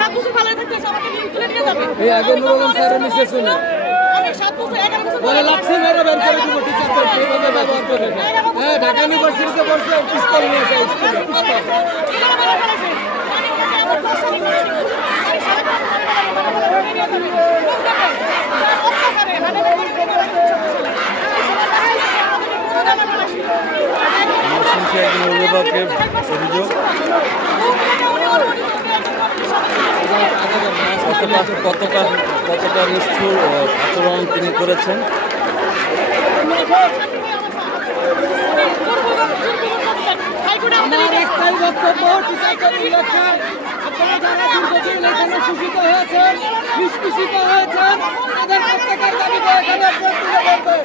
7 বছর ভালো থাকতেছে আমাকে নিয়ে তুলে নিয়ে যাবে। এই আগে নুরুল স্যারের মিসেস শুনে অনেক 7 বছর 11 বছর বলে লাঠি মেরে বের করে দিব টিচারদের এইভাবে ব্যবহার করে। হ্যাঁ ঢাকা ইউনিভার্সিটিতে পড়ছে পিস্তল নিয়ে যায় স্কুলে পিস্তল। শুনছি একজন অভিভাবকের অভিযোগ কতটা নিষ্ঠুর আচরণ তিনি করেছেন। আমার একটাই বক্তব্য, টিচারদের ইলেকশন আপনারা যারা দীর্ঘদিন এখানে শোষিত হয়েছেন, নিষ্পেষিত হয়েছেন, তাদের প্রত্যেকের দাবিতে এখানে তুলে বলবে।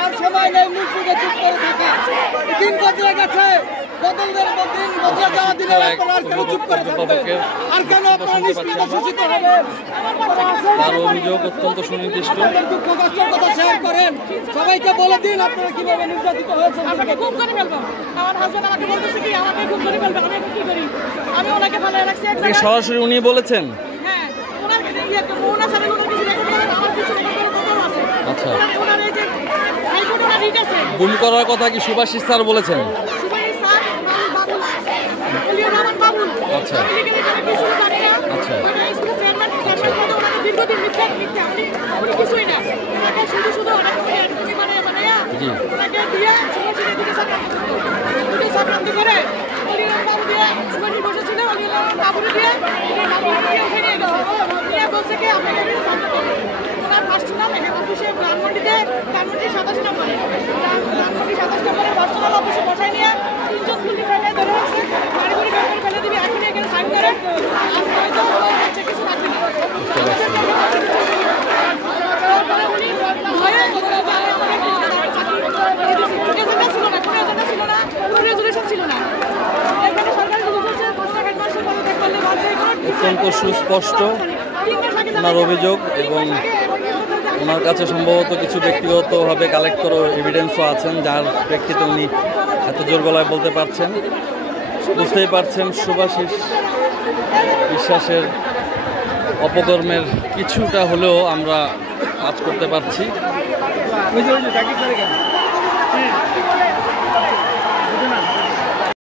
আর সময় নেই মুখ বুঝে চুপ করে থাকা। দিন বদলে গেছে, বদলের দিন বদলে যাওয়া দিনে আপনারা আর কেন চুপ করে থাকবেন? আর কেন আপনারা নিষ্পেষিত শোষিত হবেন? তার অভিযোগ অত্যন্ত সুনির্দিষ্ট। দুঃখ কষ্টের কথা শেয়ার করেন, সবাইকে বলে দিন আপনারা কিভাবে নির্যাতিত হয়েছেন। আমাকে খুব করে ফেলবো, আমার হাজবেন্ড আমাকে বলতেছে কি আমাকে খুব করে ফেলবে, আমি কি করি? আমি ওনাকে ভালো রাখছি। সরাসরি উনি বলেছেন? হ্যাঁ, ওনার মোহনা স্যারের ওনার কিছু রেকর্ড করে আমার কিছু রেকর্ড করে ফটো আছে। আচ্ছা, ওনার এই যে হাইকোর্টে ওনার রিট আছে। গুম করার কথা কি সুভাষিস স্যার বলেছেন? Subhashis sir Babul Olya Rahman Babul. আচ্ছা আমি লিখে কিছু জানি না। আচ্ছা, ওটা স্কুলের চেয়ারম্যান পদে ওনাকে দীর্ঘদিন মিথ্যা উনি কিছুই না। ওনাকে শুধু ওনাকে এডুকেটি বানায় ওনাকে দিয়ে সুভাষিস এডুকেশন সংক্রান্ত করে অলিয়া রহমান বাবু দিয়ে সুভাষিস বসেছিল, অলিয়া রহমান বাবুরে দিয়ে উঠে নিয়ে গেছে। নিয়ে বলছে কি আপনাকে ওনার পার্সোনাল অফিসে ধানমন্ডিতে 87 নম্বরে ধানমন্ডি 27 নম্বরে পার্সোনাল অফিসে বসায় নিয়ে 3জন পুলিশ ফেলে ধরে রাখছে। গাড়ি করে ফেলে দিবি, এখন এখানে সাইন করে আর হয়তো হচ্ছে কিছু রাখবে না। অত্যন্ত সুস্পষ্ট ওনার অভিযোগ এবং ওনার কাছে সম্ভবত কিছু ব্যক্তিগতভাবে কালেক্ট করা এভিডেন্সও আছেন, যার প্রেক্ষিতে উনি এত জোর গলায় বলতে পারছেন। বুঝতেই পারছেন সুভাষিস বিশ্বাসের অপকর্মের কিছুটা হলেও আমরা কাজ করতে পারছি।